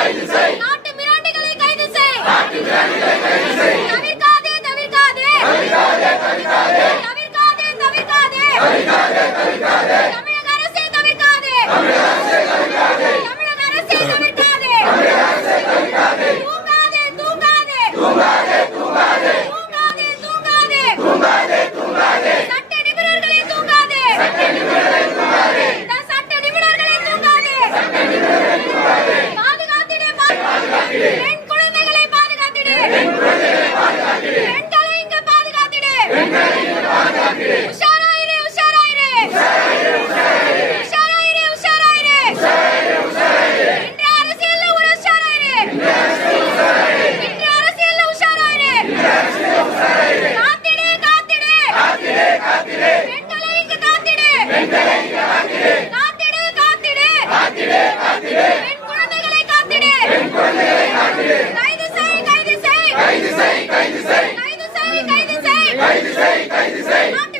கைது செய். நாட்டு மிராண்டிகளை கைது செய். நாட்டு மிராண்டிகளை கைது செய். தவிர்க்காதே தவிர்க்காதே. தவிர்க்காதே தவிர்க்காதே. தவிர்க்காதே தவிர்க்காதே. தவிர்க்காதே பெண் குழந்தைகளை பாதுகாத்திடு. பெண் குழந்தைகளை பாதுகாத்திடு. பெண்களை இங்க பாதுகாத்திடு. பெண்களை இங்க பாதுகாத்திடு. உஷாராயிரு உஷாராயிரு. உஷாராயிரு உஷாராயிரு. உஷாராயிரு உஷாராயிரு. இன்று அரசியல்ல ஒரு உஷாராயிரு. இன்று அரசியல்ல உஷாராயிரு. காத்திடு காத்திடு. காத்திடு காத்திடு. பெண்களை இங்க காத்திடு. பெண்களை say, say, say, say, say, say, say, say, say, say,